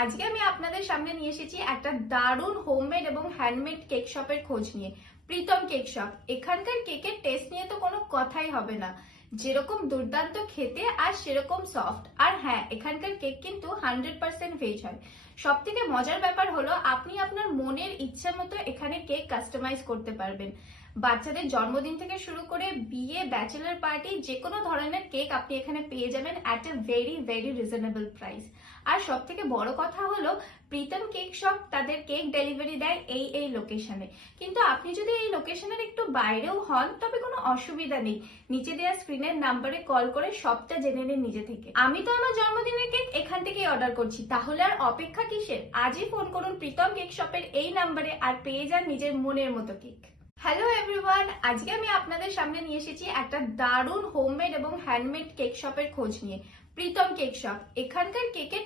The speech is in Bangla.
আজকে আমি আপনাদের সামনে নিয়ে এসেছি একটা দারুণ হোমমেড এবং হ্যান্ডমেড কেক শপের খোঁজ নিয়ে। Pritam cake shop. এখানকার কেকের টেস্ট নিয়ে তো কোনো কথাই হবে না, যেরকম দুর্দান্ত খেতে আর সেরকম সফট। আর হ্যাঁ, এখানকার কেক কিন্তু 100% ভেজ হয়। সব থেকে মজার ব্যাপার হলো আপনি আপনার মনের ইচ্ছা মতো এখানে কেক কাস্টমাইজ করতে পারবেন। বাচ্চাদের জন্মদিন থেকে শুরু করে বিয়ে, ব্যাচেলার পার্টি, যে কোনো ধরনের কেক আপনি এখানে পেয়ে যাবেন at a very very reasonable price. আর সব থেকে বড় কথা হলো প্রীতম কেক শপ তাদের কেক ডেলিভারি দেয় এই লোকেশনে। কিন্তু আপনি যদি এই লোকেশনের একটু বাইরেও হন তবে কোনো অসুবিধা নেই, নিচে দেওয়া স্ক্রিনের নাম্বারে কল করে সবটা জেনে নিন নিজে থেকে। আমি তো আমার জন্মদিনের কেক এখান থেকেই অর্ডার করছি, তাহলে আর অপেক্ষা কিসের? আজই ফোন করুন প্রীতম কেক শপের এই নাম্বারে আর পেয়ে যান নিজের মনের মতো কেক। হ্যালো এভরিওয়ান, আজকে আমি আপনাদের সামনে নিয়ে এসেছি একটা দারুণ হোমমেড এবং হ্যান্ডমেড কেক শপের খোঁজ নিয়ে। Pritam cake shop. এখানকার কেকের